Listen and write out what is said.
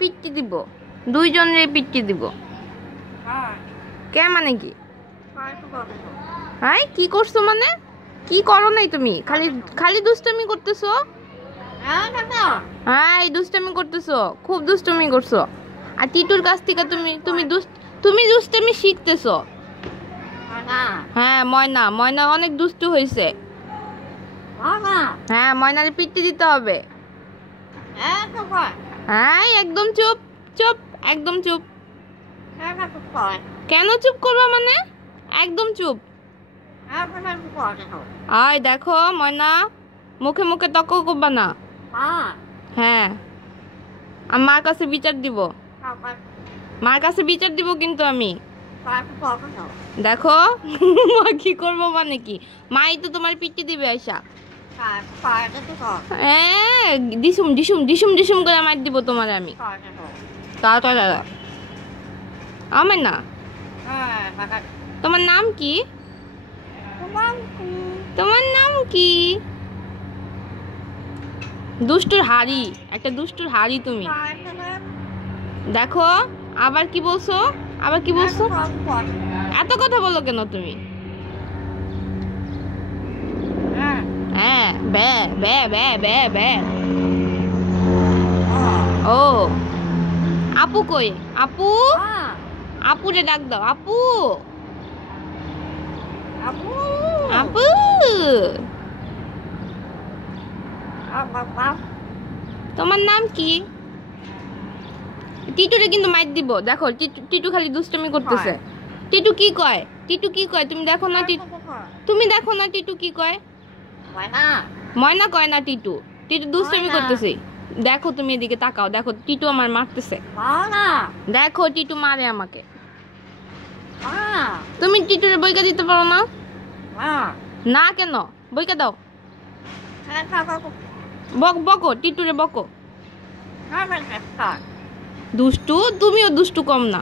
পিট্টি দিব, দুইজনের পিট্টি দিব। কে মানে কি? হ্যাঁ কি করছো মানে? কি করো নাই তুমি? খালি খালি দুষ্টামি করতেছো। হ্যাঁ এই দুষ্টামি করতেছো, খুব দুষ্টামি করছো। আর টিটুর কাছ থেকে তুমি দুষ্টামি শিখতেছো। হ্যাঁ ময়না, ময়না অনেক দুষ্টু হয়েছে। হ্যাঁ ময়নারে পিট্টি দিতে হবে। হ্যাঁ একদম চুপ, চুপ, একদম চুপ। কেন চুপ করবা মানে? একদম চুপ। আয় দেখো ময়না, মুখে মুখে তর্ক করবা না। হ্যাঁ আমি মার কাছে বিচার দিব, মার কাছে বিচার দিব কিন্তু আমি। দেখো মা কি করবো মানে কি? মাই তো তোমার পিট্টি দিবে আইসা। হ্যাঁ ডিসুম ডিসুম ডিসুম ডিসুম করে মার দিব তোমার আমি। তাড়াতাড়ি আমার না। তোমার নাম কি? তোমার নাম কি? দুষ্টুর হাড়ি, একটা দুষ্টুর হাড়ি তুমি। দেখো আবার কি বলছো, আবার কি বলছো? এত কথা বলো কেন তুমি? হ্যাঁ বে বে বে বে বে। ও আপু কই? আপু, আপুরে ডাক দাও। আপু, আপু। তোমার নাম কি? টিটুরে কিন্তু মাইর দিব। দেখো টিটু খালি দুষ্টামি করতেছে। টিটু কি কয়? টিটু কি কয় তুমি দেখো না? তুমি দেখো না টিটু কি কয়? ময়না কয় না টিটু, টিটু দুষ্টামি করতেছে। দেখো তুমি এদিকে তাকাও, দেখো টিটু আমার মারতেছে। দেখো টিটু মারে আমাকে। তুমি টিটুরে বইকা দিতে পারো না? না কেন? বইকা দাও। বকো টিটুরে বকো। দুষ্টু, তুমিও দুষ্টু কম না।